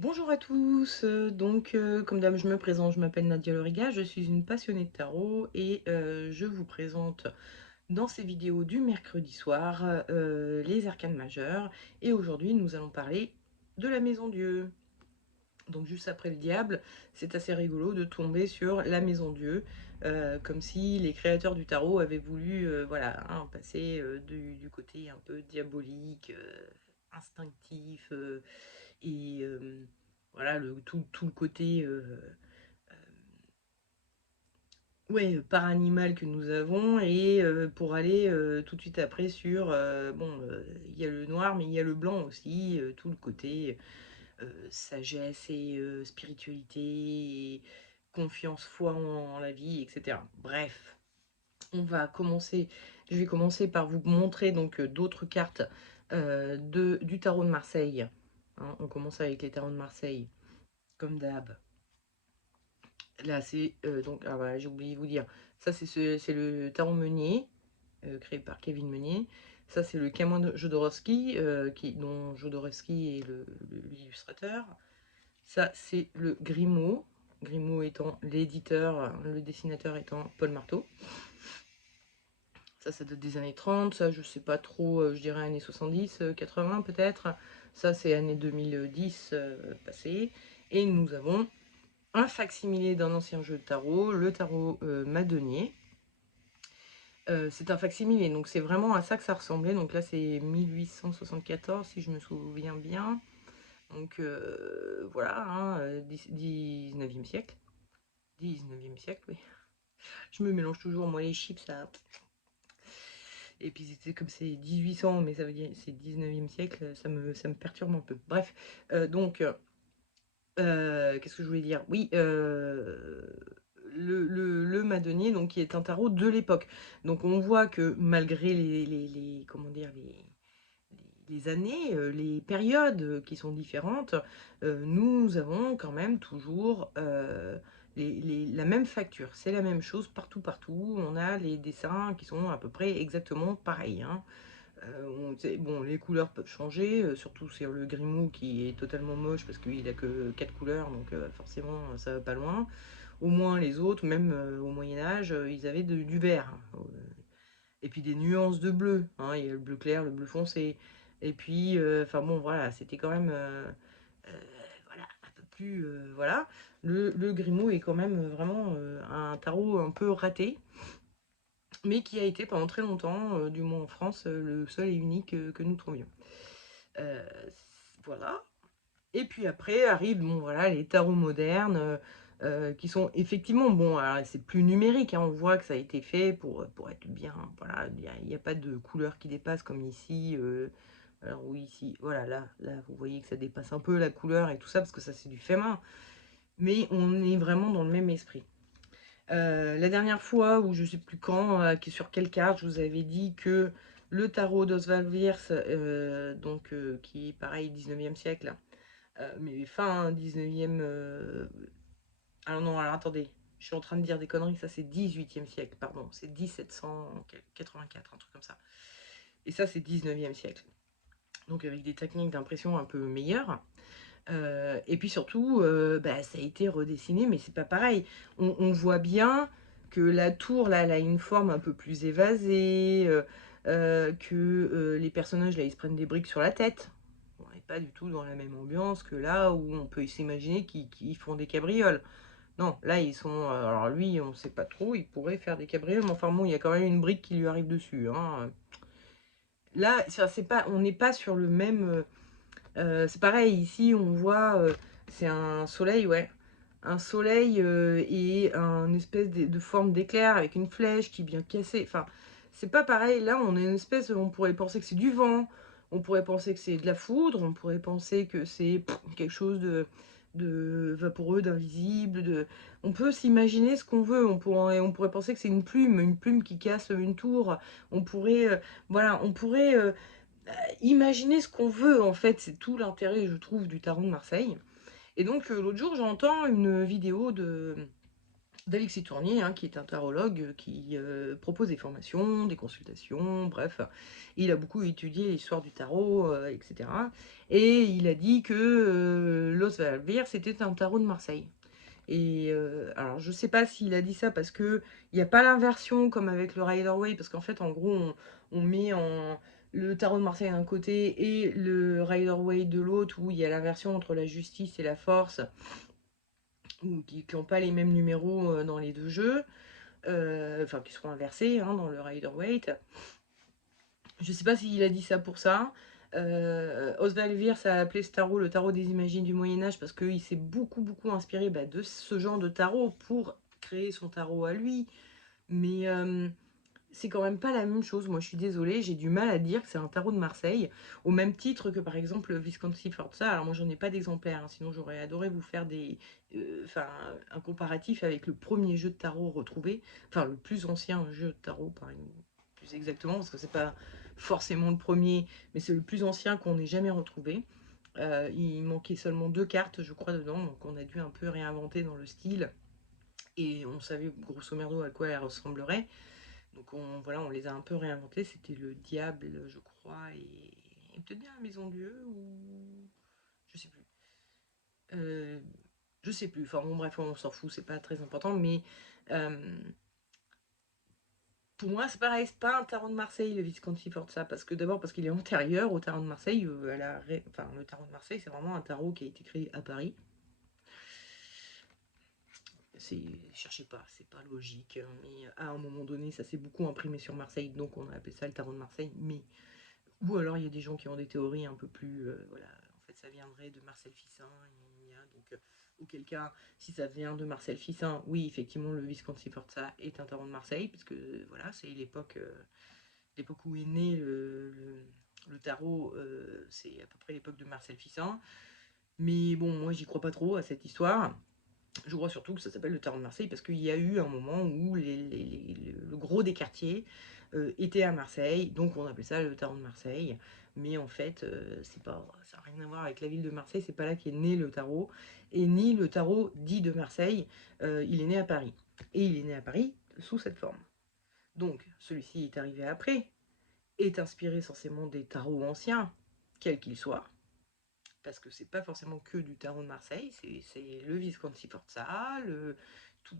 Bonjour à tous, comme d'hab, je me présente, je m'appelle Nadia Loriga, je suis une passionnée de tarot et je vous présente dans ces vidéos du mercredi soir les arcanes majeures. Et aujourd'hui, nous allons parler de la maison Dieu. Donc juste après le diable, c'est assez rigolo de tomber sur la maison Dieu, comme si les créateurs du tarot avaient voulu voilà, hein, passer du côté un peu diabolique, instinctif, et voilà, tout le côté ouais, par-animal que nous avons, et pour aller tout de suite après sur, bon, il y a le noir, mais il y a le blanc aussi, tout le côté sagesse et spiritualité, et confiance, foi en la vie, etc. Bref, je vais commencer par vous montrer donc d'autres cartes du tarot de Marseille. Hein, on commence avec les tarots de Marseille, comme d'hab. Là, c'est donc, ah voilà, j'ai oublié de vous dire, ça c'est le tarot Meunier, créé par Kevin Meunier. Ça, c'est le Kamon Jodorowsky, dont Jodorowsky est l'illustrateur. Ça, c'est le Grimaud. Grimaud étant l'éditeur, le dessinateur étant Paul Marteau. Ça date des années 30. Ça, je sais pas trop, je dirais années 70, 80 peut-être. Ça, c'est années 2010 passé. Et nous avons un facsimilé d'un ancien jeu de tarot, le tarot Madenier. C'est un facsimilé, donc c'est vraiment à ça que ça ressemblait. Donc là, c'est 1874, si je me souviens bien. Donc voilà, hein, 19e siècle. 19e siècle, oui. Je me mélange toujours, moi, les chips, ça. Et puis c'était comme c'est 1800, mais ça veut dire c'est 19e siècle, ça me perturbe un peu. Bref, qu'est-ce que je voulais dire? Oui, le Madenier, donc, qui est un tarot de l'époque. Donc on voit que malgré comment dire, les années, les périodes qui sont différentes, nous avons quand même toujours la même facture. C'est la même chose partout, partout. On a les dessins qui sont à peu près exactement pareils, hein. Bon, les couleurs peuvent changer, surtout sur le Grimaud qui est totalement moche parce qu'il a que 4 couleurs, donc forcément ça va pas loin. Au moins les autres, même au Moyen-Âge, ils avaient du vert, hein. Et puis des nuances de bleu, hein. Il y a le bleu clair, le bleu foncé. Et puis, enfin bon, voilà, c'était quand même euh, voilà, un peu plus. Voilà. Le Grimaud est quand même vraiment un tarot un peu raté, mais qui a été pendant très longtemps, du moins en France, le seul et unique que nous trouvions. Euh, voilà. Et puis après arrivent, bon, voilà, les tarots modernes, qui sont effectivement, bon, alors c'est plus numérique, hein, on voit que ça a été fait pour être bien, voilà, il n'y a pas de couleur qui dépasse comme ici. Alors oui, ici, voilà, là, vous voyez que ça dépasse un peu la couleur et tout ça, parce que ça c'est du fait main, mais on est vraiment dans le même esprit. La dernière fois, ou je sais plus quand, sur quelle carte, je vous avais dit que le tarot d'Oswald Wirth, qui est pareil, 19e siècle, mais fin 19e. Alors non, alors attendez, je suis en train de dire des conneries, ça c'est 18e siècle, pardon, c'est 1784, un truc comme ça. Et ça c'est 19e siècle. Donc avec des techniques d'impression un peu meilleures. Et puis surtout, ça a été redessiné, mais c'est pas pareil. On voit bien que la tour, là, elle a une forme un peu plus évasée, que les personnages, là, ils se prennent des briques sur la tête. On n'est pas du tout dans la même ambiance que là où on peut s'imaginer qu'ils font des cabrioles. Non, là, ils sont... alors lui, on sait pas trop, il pourrait faire des cabrioles, mais enfin bon, il y a quand même une brique qui lui arrive dessus, hein. Là, c'est pas, on n'est pas sur le même... c'est pareil, ici on voit, c'est un soleil, ouais. Un soleil et un espèce de forme d'éclair avec une flèche qui vient casser. Enfin, c'est pas pareil. Là, on est une espèce, on pourrait penser que c'est du vent, on pourrait penser que c'est de la foudre, on pourrait penser que c'est quelque chose de vaporeux, d'invisible. On peut s'imaginer ce qu'on veut. On pourrait penser que c'est une plume qui casse une tour. On pourrait, voilà, on pourrait imaginer ce qu'on veut, en fait. C'est tout l'intérêt, je trouve, du tarot de Marseille. Et donc l'autre jour, j'entends une vidéo d'Alexis Tournier, hein, qui est un tarologue qui propose des formations, des consultations, bref. Il a beaucoup étudié l'histoire du tarot, etc. Et il a dit que l'Oswaldir, c'était un tarot de Marseille. Et alors, je sais pas s'il a dit ça parce que il n'y a pas l'inversion comme avec le Rider-Waite, parce qu'en fait, en gros, on met le tarot de Marseille d'un côté et le Rider-Waite de l'autre, où il y a l'inversion entre la justice et la force, ou qui n'ont pas les mêmes numéros dans les deux jeux, enfin, qui seront inversés hein, dans le Rider-Waite. Je sais pas s'il a dit ça pour ça. Oswald Wirth a appelé ce tarot le tarot des imagines du Moyen-Âge parce qu'il s'est beaucoup inspiré de ce genre de tarot pour créer son tarot à lui. Mais c'est quand même pas la même chose. Moi, je suis désolée, j'ai du mal à dire que c'est un tarot de Marseille, au même titre que par exemple Visconti Forza. Alors moi, j'en ai pas d'exemplaire, hein, sinon j'aurais adoré vous faire un comparatif avec le premier jeu de tarot retrouvé, enfin le plus ancien jeu de tarot, plus exactement, parce que c'est pas forcément le premier, mais c'est le plus ancien qu'on ait jamais retrouvé. Il manquait seulement 2 cartes, je crois, dedans, donc on a dû un peu réinventer dans le style, et on savait grosso merdo à quoi elle ressemblerait. Donc voilà, on les a un peu réinventés. C'était le diable, je crois, et peut-être bien la maison Dieu, ou je sais plus. Euh, je sais plus. Enfin bon, bref, on s'en fout, c'est pas très important. Mais euh, pour moi, c'est pareil, c'est pas un tarot de Marseille, le Visconti Forza, parce que d'abord parce qu'il est antérieur au tarot de Marseille. Enfin, le tarot de Marseille, c'est vraiment un tarot qui a été créé à Paris. Cherchez pas, c'est pas logique, hein, mais à un moment donné, ça s'est beaucoup imprimé sur Marseille, donc on a appelé ça le tarot de Marseille. Mais ou alors il y a des gens qui ont des théories un peu plus, voilà, en fait ça viendrait de Marcel Fissin, donc auquel cas, si ça vient de Marcel Fissin, oui effectivement le Visconti Forza est un tarot de Marseille, parce que voilà, c'est l'époque où est né le tarot, c'est à peu près l'époque de Marcel Fissin. Mais bon, moi j'y crois pas trop à cette histoire. Je crois surtout que ça s'appelle le tarot de Marseille parce qu'il y a eu un moment où le gros des quartiers était à Marseille, donc on appelait ça le tarot de Marseille. Mais en fait, c'est pas, ça n'a rien à voir avec la ville de Marseille, c'est pas là qu'est né le tarot, et ni le tarot dit de Marseille, il est né à Paris. Et il est né à Paris sous cette forme. Donc celui-ci est arrivé après, est inspiré censément des tarots anciens, quels qu'ils soient, parce que c'est pas forcément que du tarot de Marseille, c'est le Visconti Forza,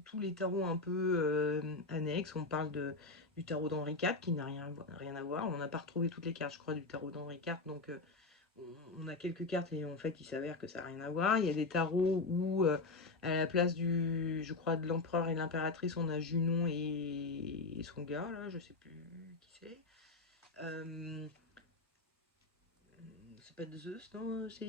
tous les tarots un peu annexes. On parle du tarot d'Henri IV qui n'a rien à voir. On n'a pas retrouvé toutes les cartes, je crois, du tarot d'Henri IV, donc on a quelques cartes et en fait il s'avère que ça n'a rien à voir. Il y a des tarots où à la place je crois, de l'empereur et de l'impératrice, on a Junon et son gars, là, je sais plus qui c'est. Euh, c'est pas Zeus, non? C'est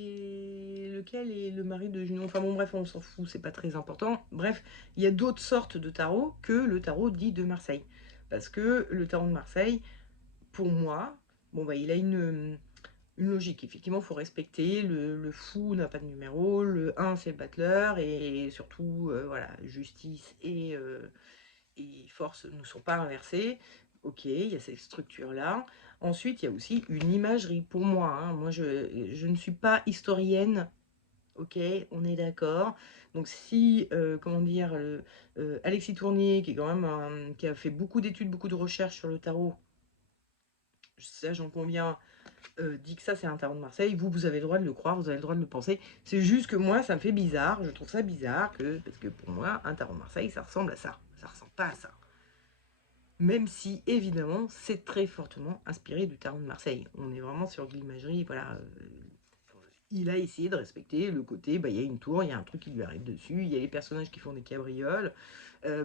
lequel est le mari de Junon? Enfin bon, bref, on s'en fout, c'est pas très important. Bref, il y a d'autres sortes de tarot que le tarot dit de Marseille. Parce que le tarot de Marseille, pour moi, bon bah il a une logique. Effectivement, il faut respecter. Le fou n'a pas de numéro. Le 1, c'est le battleur. Et surtout, voilà, justice et force ne sont pas inversées. Ok, il y a cette structure-là. Ensuite, il y a aussi une imagerie pour moi. Hein. Moi, je ne suis pas historienne. Ok, on est d'accord. Donc si, comment dire, Alexis Tournier, qui est quand même qui a fait beaucoup d'études, beaucoup de recherches sur le tarot, ça j'en conviens, dit que ça c'est un tarot de Marseille, vous avez le droit de le croire, vous avez le droit de le penser. C'est juste que moi, ça me fait bizarre. Je trouve ça bizarre parce que pour moi, un tarot de Marseille, ça ressemble à ça. Ça ressemble pas à ça. Même si, évidemment, c'est très fortement inspiré du tarot de Marseille. On est vraiment sur de l'imagerie, voilà. Il a essayé de respecter le côté, il y a une tour, il y a un truc qui lui arrive dessus, il y a les personnages qui font des cabrioles.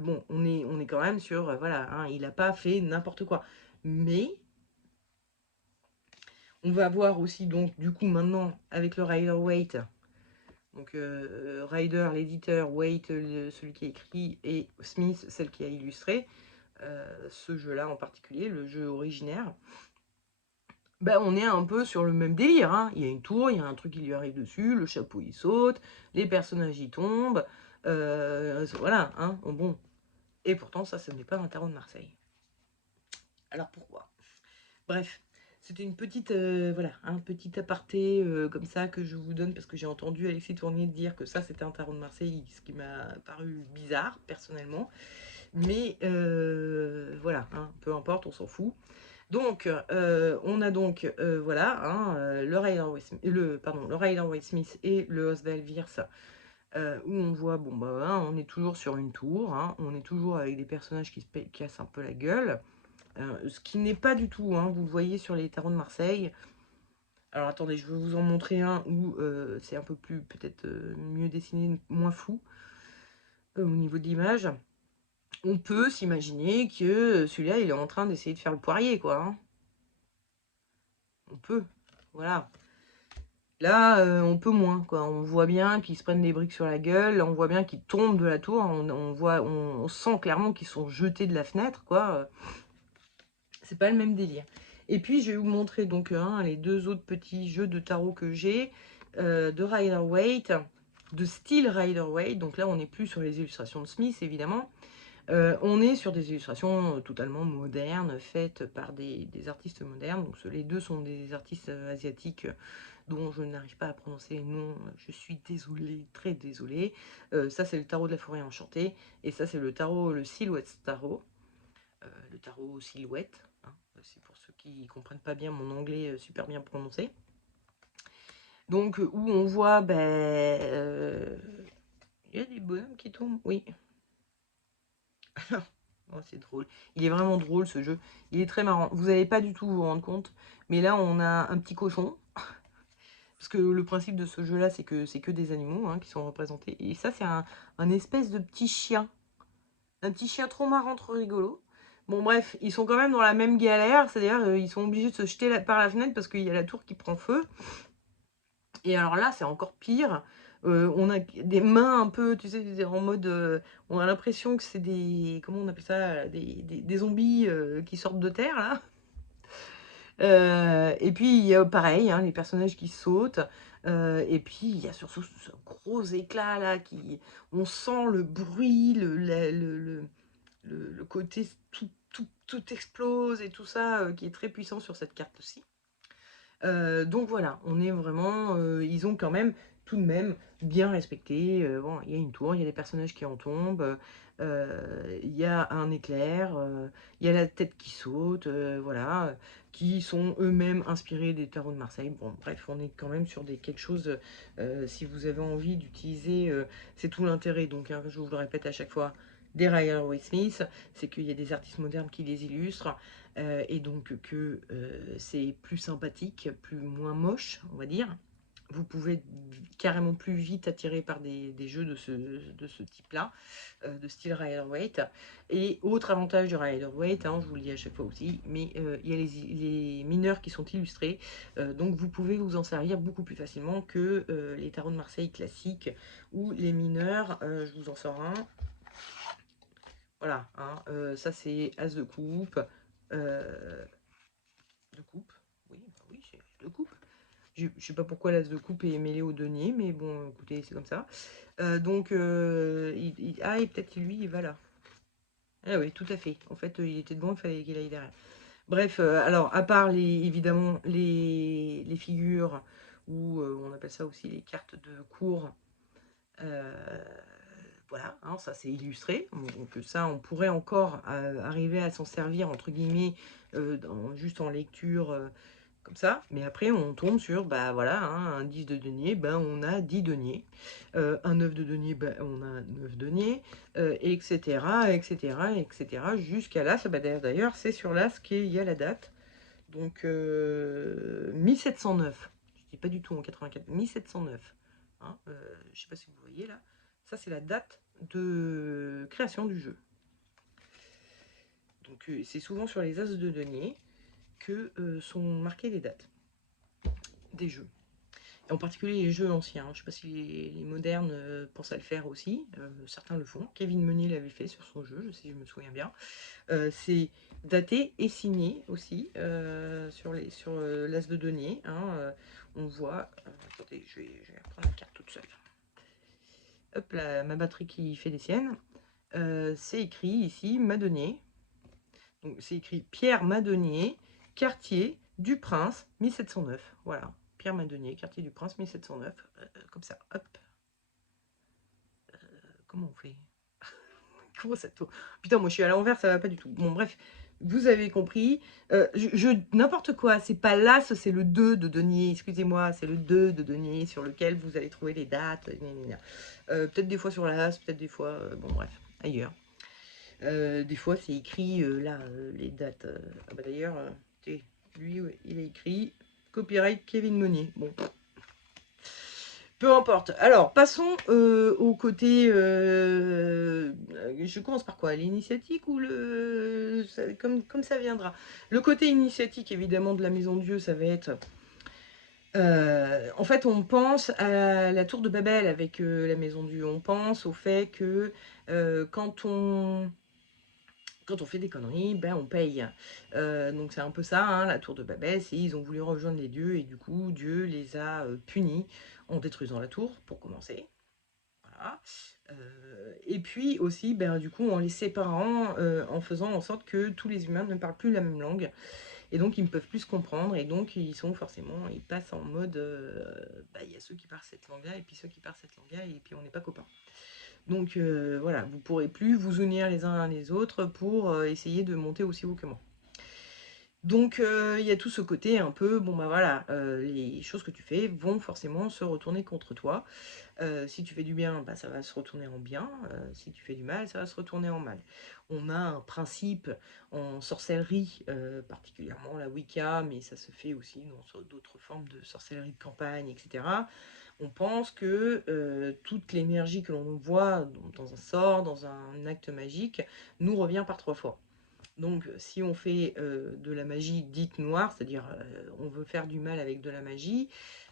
Bon, on est quand même sur, voilà, hein, il n'a pas fait n'importe quoi. Mais on va voir aussi, donc, du coup, maintenant, avec le Rider-Waite, donc Rider, l'éditeur, Waite, celui qui a écrit, et Smith, celle qui a illustré, ce jeu-là en particulier, le jeu originaire. On est un peu sur le même délire, hein. Il y a une tour, il y a un truc qui lui arrive dessus, le chapeau il saute, les personnages y tombent, voilà, hein, bon. Et pourtant, ça, ce n'est pas un tarot de Marseille. Alors pourquoi? Bref, C'était une petite, voilà, un petit aparté comme ça que je vous donne parce que j'ai entendu Alexis Tournier dire que ça c'était un tarot de Marseille, ce qui m'a paru bizarre personnellement. Mais voilà, hein, peu importe, on s'en fout. Donc, on a donc, voilà, hein, le Rider-Waite Smith et le Oswald Wirth, où on voit, bon, bah, hein, on est toujours sur une tour, hein, on est toujours avec des personnages qui se cassent un peu la gueule, ce qui n'est pas du tout, hein, vous le voyez sur les tarots de Marseille. Alors attendez, je vais vous en montrer un où c'est un peu plus, peut-être mieux dessiné, moins flou au niveau de l'image. On peut s'imaginer que celui-là, il est en train d'essayer de faire le poirier, quoi, hein. On peut, voilà. Là, on peut moins, quoi. On voit bien qu'ils se prennent des briques sur la gueule, on voit bien qu'ils tombent de la tour, on sent clairement qu'ils sont jetés de la fenêtre, quoi. C'est pas le même délire. Et puis, je vais vous montrer donc les deux autres petits jeux de tarot que j'ai, de Rider-Waite, de style Rider-Waite. Donc là, on n'est plus sur les illustrations de Smith, évidemment. On est sur des illustrations totalement modernes, faites par des artistes modernes. Donc les deux sont des artistes asiatiques dont je n'arrive pas à prononcer les noms. Je suis désolée, très désolée. Ça, c'est le tarot de la forêt enchantée. Et ça, c'est le tarot, le Silhouette Tarot. Le tarot Silhouette. Hein. C'est pour ceux qui ne comprennent pas bien mon anglais super bien prononcé. Donc, où on voit, ben... il y a des bonhommes qui tombent, oui. Oh, c'est drôle. Il est vraiment drôle ce jeu. Il est très marrant. Vous n'allez pas du tout vous rendre compte. Mais là, on a un petit cochon. Parce que le principe de ce jeu-là, c'est que des animaux hein, qui sont représentés. Et ça, c'est un espèce de petit chien. Un petit chien trop marrant, trop rigolo. Bon, bref, ils sont quand même dans la même galère. C'est-à-dire, ils sont obligés de se jeter par la fenêtre parce qu'il y a la tour qui prend feu. Et alors là, c'est encore pire. On a des mains un peu, tu sais, en mode... on a l'impression que c'est des... Comment on appelle ça? Des zombies qui sortent de terre, là. Et puis, il y a pareil, hein, les personnages qui sautent. Et puis, il y a surtout ce gros éclat, là, on sent le bruit, le côté tout explose et tout ça, qui est très puissant sur cette carte aussi. Donc voilà, on est vraiment, ils ont quand même tout de même bien respecté. Bon, il y a une tour, il y a des personnages qui en tombent, il y a un éclair, il y a la tête qui saute, voilà, qui sont eux-mêmes inspirés des tarots de Marseille. Bon, bref, on est quand même sur quelque chose, si vous avez envie d'utiliser, c'est tout l'intérêt, donc hein, je vous le répète à chaque fois, des Rider-Waite Smith, c'est qu'il y a des artistes modernes qui les illustrent, et donc que c'est plus sympathique, moins moche, on va dire. Vous pouvez carrément plus vite attirer par des jeux de ce type-là, de style Rider-Waite. Et autre avantage de Rider-Waite, hein, je vous le dis à chaque fois aussi, mais il y a les mineurs qui sont illustrés, donc vous pouvez vous en servir beaucoup plus facilement que les tarots de Marseille classiques, ou les mineurs, je vous en sors un. Voilà, hein, ça c'est As de coupe, de coupe, oui, bah oui, c'est de coupe. Je sais pas pourquoi l'as de coupe est mêlé au denier, mais bon, écoutez, c'est comme ça. Donc, ah, et peut-être lui, il va là. Ah oui, tout à fait. En fait, il était devant, il fallait qu'il aille derrière. Bref, alors, à part évidemment les figures, ou on appelle ça aussi les cartes de cours, euh, voilà, hein, ça c'est illustré. Donc ça, on pourrait encore arriver à s'en servir, entre guillemets, juste en lecture, comme ça, mais après on tombe sur, bah voilà, hein, un 10 de denier, ben on a 10 deniers, un 9 de denier, ben on a 9 deniers, etc., etc., etc., jusqu'à l'as. Bah, d'ailleurs, c'est sur l'as qu'il y a la date, donc 1709, je dis pas du tout en 84, 1709, hein, je sais pas si vous voyez là, ça c'est la date de création du jeu. Donc c'est souvent sur les as de denier que sont marquées les dates des jeux. Et en particulier les jeux anciens. Je ne sais pas si les modernes pensent à le faire aussi. Certains le font. Kevin Meunier l'avait fait sur son jeu, si je me souviens bien. C'est daté et signé aussi sur l'as de denier. Hein, on voit... attendez, je vais reprendre la carte toute seule. Hop là, ma batterie qui fait des siennes. C'est écrit ici Madenier. Donc c'est écrit Pierre Madenier, quartier du Prince, 1709. Voilà, Pierre Madenier, quartier du Prince, 1709. Comme ça, hop. Comment on fait? Comment ça tourne? Putain, moi je suis à l'envers, ça va pas du tout. Bon, bref, vous avez compris. N'importe quoi, c'est pas l'As, c'est le 2 de denier. Excusez-moi, c'est le 2 de denier sur lequel vous allez trouver les dates. Peut-être des fois sur l'As, peut-être des fois, bon, bref, ailleurs. Des fois, c'est écrit là, les dates. Ah bah d'ailleurs, lui, ouais, il a écrit copyright Kevin Monnier. Bon, peu importe. Alors, passons au côté. Je commence par quoi? L'initiatique ou comme ça viendra. Le côté initiatique, évidemment, de la Maison Dieu, ça va être. En fait, on pense à la tour de Babel avec la Maison Dieu. On pense au fait que quand on fait des conneries, ben on paye. Donc c'est un peu ça, hein, la tour de Babel, c'est ils ont voulu rejoindre les dieux et du coup Dieu les a punis en détruisant la tour, pour commencer. Voilà. Et puis aussi, ben, du coup, en les séparant, en faisant en sorte que tous les humains ne parlent plus la même langue. Et donc ils ne peuvent plus se comprendre et donc ils passent en mode, bah, il y a ceux qui parlent cette langue-là et puis ceux qui parlent cette langue-là et puis on n'est pas copains. Donc voilà, vous ne pourrez plus vous unir les uns les autres pour essayer de monter aussi haut que moi. Donc il y a tout ce côté un peu, bon bah voilà, les choses que tu fais vont forcément se retourner contre toi. Si tu fais du bien, bah, ça va se retourner en bien. Si tu fais du mal, ça va se retourner en mal. On a un principe en sorcellerie, particulièrement la Wicca, mais ça se fait aussi dans d'autres formes de sorcellerie de campagne, etc. On pense que toute l'énergie que l'on voit dans un sort, dans un acte magique, nous revient par 3 fois. Donc, si on fait de la magie dite noire, c'est-à-dire on veut faire du mal avec de la magie,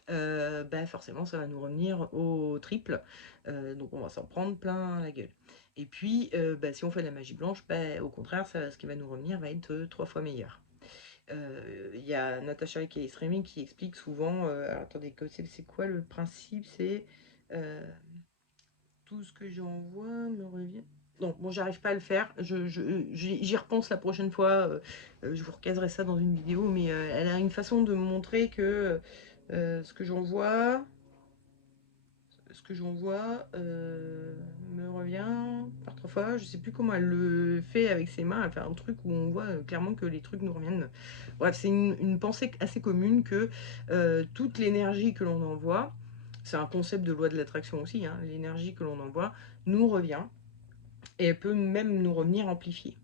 bah forcément, ça va nous revenir au triple. Donc, on va s'en prendre plein la gueule. Et puis, bah, si on fait de la magie blanche, bah, au contraire, ce qui va nous revenir va être 3 fois meilleur. Il y a Natacha qui est streaming qui explique souvent. Alors, attendez, c'est quoi le principe? C'est euh, tout ce que j'envoie me revient. Non, bon, j'arrive pas à le faire. J'y repense la prochaine fois. Je vous recaserai ça dans une vidéo, mais elle a une façon de me montrer que ce que j'envoie, me revient par 3 fois. Je sais plus comment elle le fait avec ses mains. Elle fait un truc où on voit clairement que les trucs nous reviennent. Bref, c'est une pensée assez commune que toute l'énergie que l'on envoie, c'est un concept de loi de l'attraction aussi, hein, l'énergie que l'on envoie nous revient et elle peut même nous revenir amplifiée.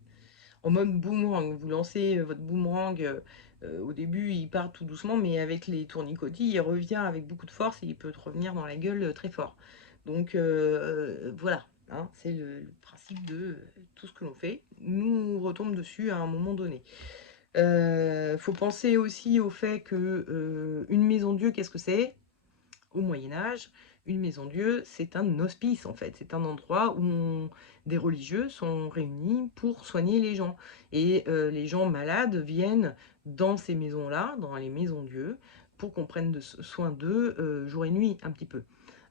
En mode boomerang, vous lancez votre boomerang, au début il part tout doucement, mais avec les tournicotis, il revient avec beaucoup de force et il peut te revenir dans la gueule très fort. Donc voilà, hein, c'est le principe de tout ce que l'on fait nous retombe dessus à un moment donné. Faut penser aussi au fait que une maison Dieu, qu'est-ce que c'est? Au Moyen-Âge, une maison Dieu, c'est un hospice en fait. C'est un endroit où des religieux sont réunis pour soigner les gens. Et les gens malades viennent dans ces maisons-là, dans les maisons Dieu, pour qu'on prenne soin d'eux jour et nuit un petit peu.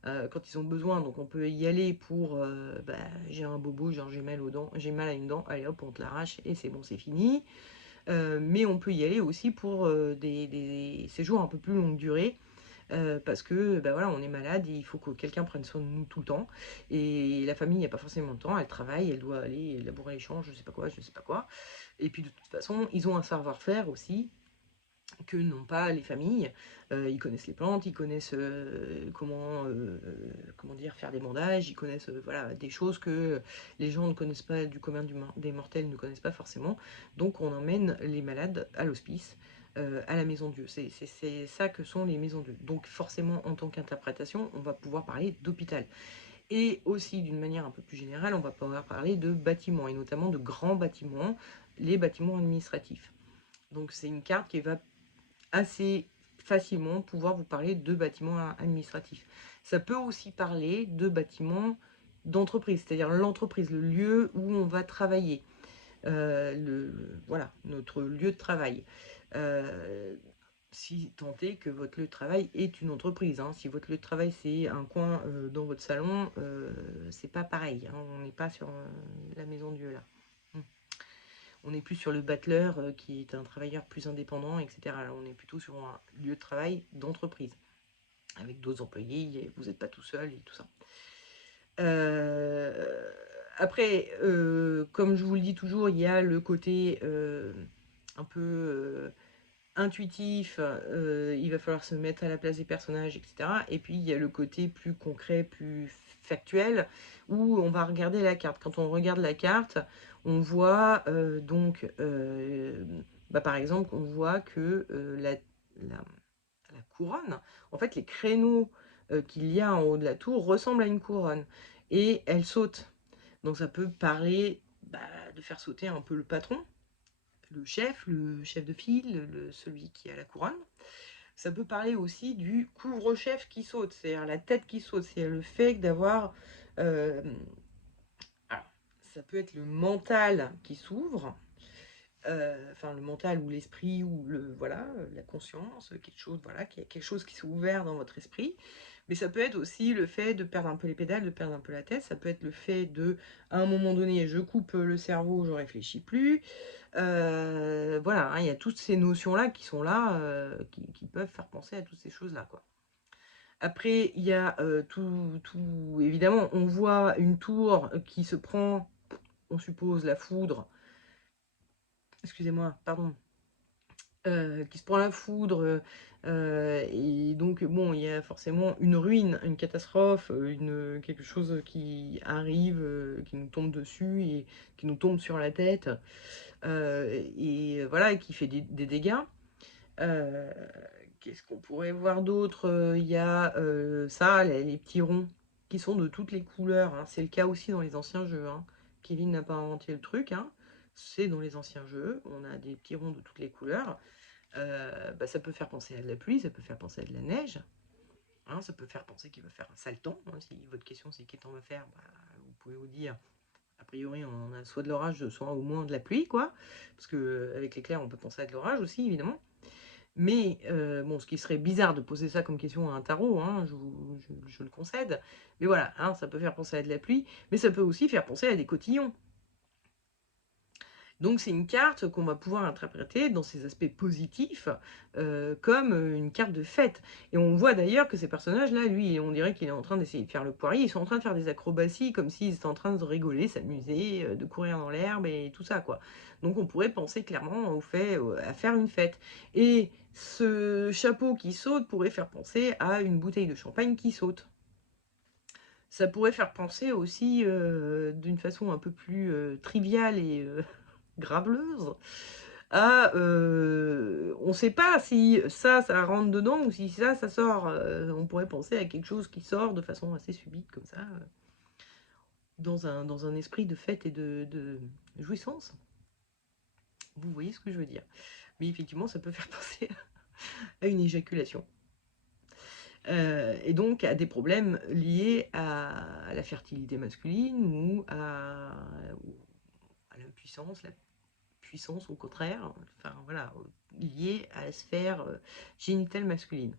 Quand ils ont besoin, donc on peut y aller pour bah, j'ai un bobo, genre j'ai mal aux dents, j'ai mal à une dent, allez hop, on te l'arrache et c'est bon, c'est fini. Mais on peut y aller aussi pour des séjours un peu plus longue durée parce que bah voilà, on est malade et il faut que quelqu'un prenne soin de nous tout le temps. Et la famille n'a pas forcément le temps, elle travaille, elle doit aller labourer les champs, je sais pas quoi, je sais pas quoi. Et puis de toute façon, ils ont un savoir-faire aussi que n'ont pas les familles. Ils connaissent les plantes, ils connaissent comment dire, faire des bandages, ils connaissent voilà, des choses que les gens ne connaissent pas, du commun des mortels ne connaissent pas forcément. Donc on emmène les malades à l'hospice, à la maison Dieu. C'est ça que sont les maisons Dieu. Donc forcément, en tant qu'interprétation, on va pouvoir parler d'hôpital. Et aussi, d'une manière un peu plus générale, on va pouvoir parler de bâtiments, et notamment de grands bâtiments, les bâtiments administratifs. Donc c'est une carte qui va assez facilement pouvoir vous parler de bâtiments administratifs. Ça peut aussi parler de bâtiments d'entreprise, c'est-à-dire l'entreprise, le lieu où on va travailler, voilà, notre lieu de travail. Si tant est que votre lieu de travail est une entreprise, hein. Si votre lieu de travail c'est un coin dans votre salon, c'est pas pareil, hein. On n'est pas sur la maison Dieu là. On n'est plus sur le battleur qui est un travailleur plus indépendant, etc. Là, on est plutôt sur un lieu de travail d'entreprise, avec d'autres employés, vous n'êtes pas tout seul et tout ça. Après, comme je vous le dis toujours, il y a le côté un peu intuitif, il va falloir se mettre à la place des personnages, etc. Et puis il y a le côté plus concret, plus factuel, où on va regarder la carte. Quand on regarde la carte, on voit par exemple, on voit que la couronne, en fait, les créneaux qu'il y a en haut de la tour ressemblent à une couronne. Et elle saute. Donc ça peut parler de faire sauter un peu le patron, le chef de file, celui qui a la couronne. Ça peut parler aussi du couvre-chef qui saute, c'est-à-dire la tête qui saute, c'est le fait d'avoir... Euh, alors, ça peut être le mental qui s'ouvre, enfin le mental ou l'esprit ou voilà, la conscience, quelque chose, voilà, quelque chose qui s'est ouvert dans votre esprit. Mais ça peut être aussi le fait de perdre un peu les pédales, de perdre un peu la tête. Ça peut être le fait de, à un moment donné, je coupe le cerveau, je réfléchis plus. Voilà, hein, il y a toutes ces notions-là qui sont là, qui peuvent faire penser à toutes ces choses-là, quoi. Après, il y a évidemment, on voit une tour qui se prend, on suppose, la foudre. Excusez-moi, pardon. Qui se prend la foudre, et donc bon, il y a forcément une ruine, une catastrophe, quelque chose qui arrive, qui nous tombe dessus et qui nous tombe sur la tête, et voilà, qui fait des dégâts. Euh, Qu'est-ce qu'on pourrait voir d'autre? Il y a ça, les petits ronds qui sont de toutes les couleurs, hein. C'est le cas aussi dans les anciens jeux, hein. Kevin n'a pas inventé le truc, hein. C'est dans les anciens jeux, on a des petits ronds de toutes les couleurs. Ça peut faire penser à de la pluie, ça peut faire penser à de la neige, hein, ça peut faire penser qu'il va faire un sale temps, hein. Si votre question c'est quel temps va faire, vous pouvez vous dire, a priori on a soit de l'orage, soit au moins de la pluie, quoi, parce que avec l'éclair on peut penser à de l'orage aussi, évidemment. Mais bon, ce qui serait bizarre de poser ça comme question à un tarot, hein, je le concède, mais voilà, hein, ça peut faire penser à de la pluie, mais ça peut aussi faire penser à des cotillons. Donc c'est une carte qu'on va pouvoir interpréter dans ses aspects positifs, comme une carte de fête. Et on voit d'ailleurs que ces personnages-là, lui, on dirait qu'il est en train d'essayer de faire le poirier, ils sont en train de faire des acrobaties comme s'ils étaient en train de rigoler, s'amuser, de courir dans l'herbe et tout ça, quoi. Donc on pourrait penser clairement au fait à faire une fête. Et ce chapeau qui saute pourrait faire penser à une bouteille de champagne qui saute. Ça pourrait faire penser aussi, d'une façon un peu plus triviale et graveleuse, on ne sait pas si ça rentre dedans ou si ça sort. On pourrait penser à quelque chose qui sort de façon assez subite comme ça, dans un esprit de fête et de jouissance. Vous voyez ce que je veux dire. Mais effectivement, ça peut faire penser à une éjaculation. Et donc à des problèmes liés à la fertilité masculine ou à l'impuissance, la puissance au contraire, enfin voilà, liée à la sphère génitale masculine.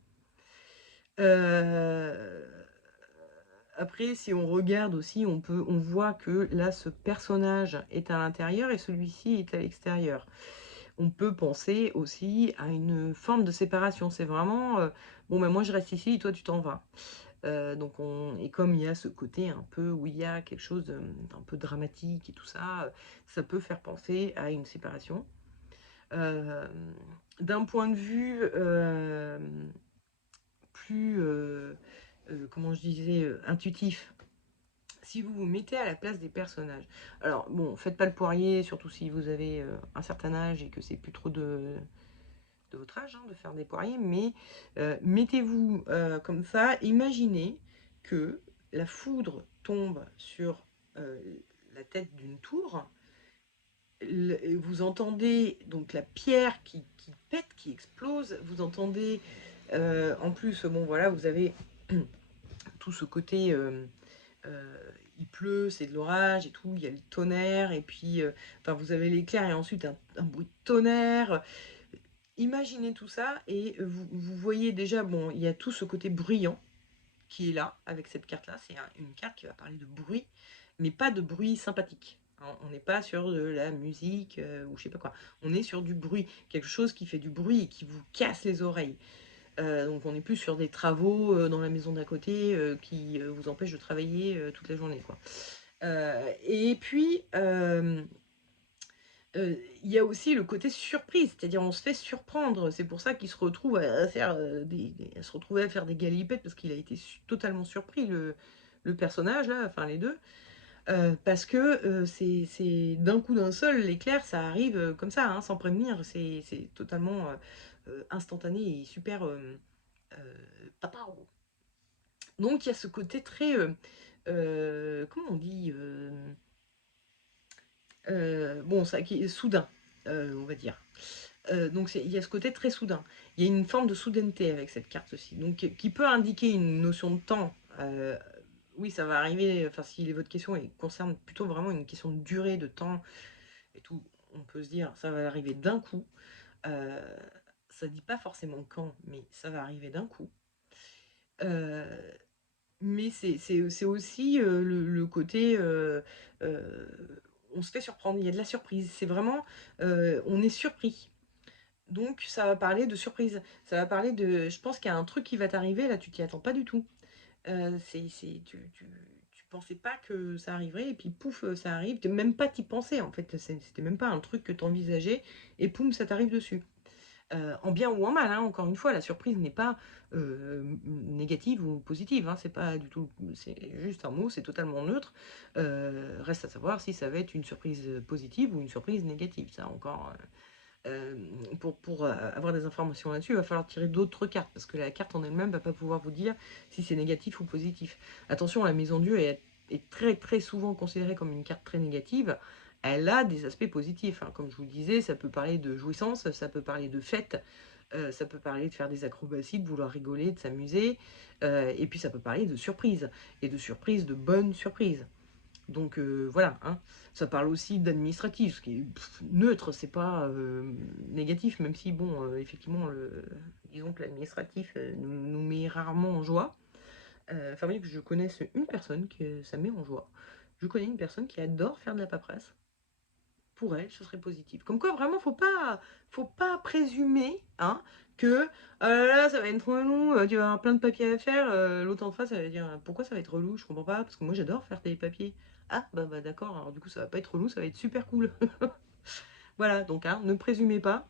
Après, si on regarde aussi, on voit que là, ce personnage est à l'intérieur et celui-ci est à l'extérieur. On peut penser aussi à une forme de séparation. C'est vraiment, bon, ben moi je reste ici et toi tu t'en vas. Et comme il y a ce côté un peu où il y a quelque chose d'un peu dramatique et tout ça, ça peut faire penser à une séparation. D'un point de vue plus, comment je disais, intuitif, si vous vous mettez à la place des personnages. Alors, bon, faites pas le poirier, surtout si vous avez un certain âge et que c'est plus trop de votre âge, hein, de faire des poiriers, mais mettez-vous comme ça, imaginez que la foudre tombe sur la tête d'une tour, vous entendez donc la pierre qui pète, qui explose, vous entendez en plus, bon voilà, vous avez tout ce côté, il pleut, c'est de l'orage et tout, il y a le tonnerre, et puis enfin, vous avez l'éclair et ensuite un bruit de tonnerre. Imaginez tout ça et vous voyez déjà, bon, il y a tout ce côté bruyant qui est là avec cette carte-là. C'est une carte qui va parler de bruit, mais pas de bruit sympathique, hein. On n'est pas sur de la musique ou je sais pas quoi. On est sur du bruit, quelque chose qui fait du bruit et qui vous casse les oreilles. Donc on est plus sur des travaux dans la maison d'à côté qui vous empêchent de travailler toute la journée, quoi. Et puis, il y a aussi le côté surprise, c'est-à-dire on se fait surprendre. C'est pour ça qu'il se retrouve à faire à se retrouver à faire des galipettes parce qu'il a été totalement surpris, le personnage là, enfin les deux. Parce que c'est d'un coup d'un seul, l'éclair, ça arrive comme ça, hein, sans prévenir. C'est totalement instantané et super. Papao. Donc il y a ce côté très. Comment on dit bon, ça qui est soudain, on va dire. Donc il y a ce côté très soudain. Il y a une forme de soudaineté avec cette carte aussi. Donc qui peut indiquer une notion de temps. Oui, ça va arriver, enfin si votre question concerne plutôt vraiment une question de durée, de temps et tout, on peut se dire ça va arriver d'un coup. Euh, ça dit pas forcément quand, mais ça va arriver d'un coup. Euh, mais c'est aussi le côté euh, on se fait surprendre, il y a de la surprise. C'est vraiment on est surpris. Donc ça va parler de surprise. Ça va parler de. Je pense qu'il y a un truc qui va t'arriver, là tu t'y attends pas du tout. Tu pensais pas que ça arriverait, et puis pouf, ça arrive. Même pas t'y pensais en fait. C'était même pas un truc que t'envisageais, et poum, ça t'arrive dessus. En bien ou en mal, hein, encore une fois, la surprise n'est pas négative ou positive, hein, c'est pas du tout, c'est juste un mot, c'est totalement neutre. Reste à savoir si ça va être une surprise positive ou une surprise négative. Ça encore, pour avoir des informations là-dessus, il va falloir tirer d'autres cartes, parce que la carte en elle-même va pas pouvoir vous dire si c'est négatif ou positif. Attention, la mise en Dieu est très très souvent considérée comme une carte très négative. Elle a des aspects positifs, hein. Comme je vous le disais, ça peut parler de jouissance, ça peut parler de fête, ça peut parler de faire des acrobaties, de vouloir rigoler, de s'amuser, et puis ça peut parler de surprise, et de surprise, de bonnes surprises. Donc voilà, hein. Ça parle aussi d'administratif, ce qui est neutre, c'est pas négatif, même si, bon, effectivement, disons que l'administratif nous met rarement en joie. Enfin, oui, que je connaisse une personne que ça met en joie. Je connais une personne qui adore faire de la paperasse. Pour elle, ce serait positif. Comme quoi, vraiment, faut pas présumer, hein, que ah là là, ça va être relou, tu vas avoir plein de papiers à faire. L'autre en face, elle va dire pourquoi ça va être relou, je comprends pas, parce que moi j'adore faire des papiers. Ah, bah d'accord, alors du coup, ça va pas être relou, ça va être super cool. Voilà, donc hein, ne présumez pas.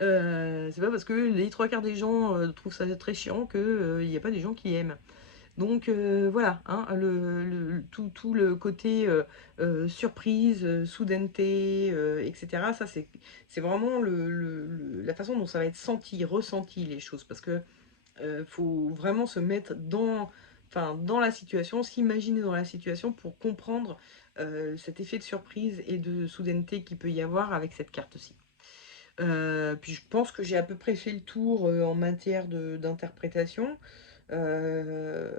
C'est pas parce que les trois quarts des gens trouvent ça très chiant qu'il n'y a pas des gens qui aiment. Donc voilà, hein, tout le côté surprise, soudaineté, etc. Ça, c'est vraiment la façon dont ça va être senti, ressenti les choses. Parce que faut vraiment se mettre enfin, dans la situation, s'imaginer dans la situation pour comprendre cet effet de surprise et de soudaineté qu'il peut y avoir avec cette carte-ci. Puis je pense que j'ai à peu près fait le tour en matière d'interprétation. Euh,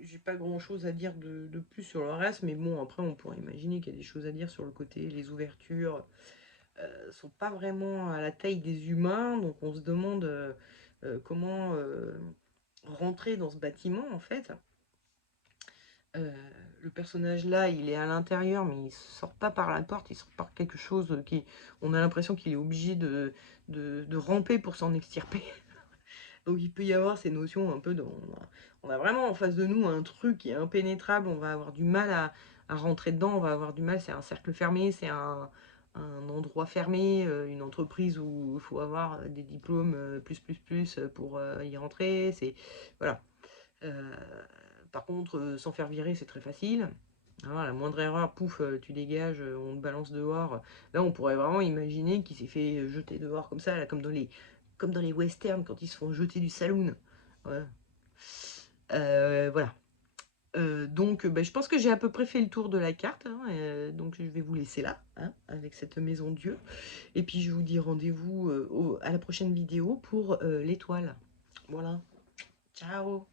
j'ai pas grand chose à dire de plus sur le reste, mais bon, après, on pourrait imaginer qu'il y a des choses à dire sur le côté. Les ouvertures sont pas vraiment à la taille des humains, donc on se demande comment rentrer dans ce bâtiment en fait. Euh, le personnage là, il est à l'intérieur, mais il sort pas par la porte, il sort par quelque chose qui. On a l'impression qu'il est obligé de ramper pour s'en extirper. Donc il peut y avoir ces notions un peu de. On a vraiment en face de nous un truc qui est impénétrable, on va avoir du mal à rentrer dedans, on va avoir du mal, c'est un cercle fermé, c'est un endroit fermé, une entreprise où il faut avoir des diplômes plus pour y rentrer. C'est. Voilà. Euh, Par contre, sans faire virer, c'est très facile. Hein, la moindre erreur, pouf, tu dégages, on te balance dehors. Là, on pourrait vraiment imaginer qu'il s'est fait jeter dehors comme ça, là, comme dans les westerns quand ils se font jeter du saloon. Ouais. Voilà. Donc, bah, je pense que j'ai à peu près fait le tour de la carte, hein, donc je vais vous laisser là, hein, avec cette maison Dieu. Et puis je vous dis rendez-vous à la prochaine vidéo pour l'étoile. Voilà. Ciao.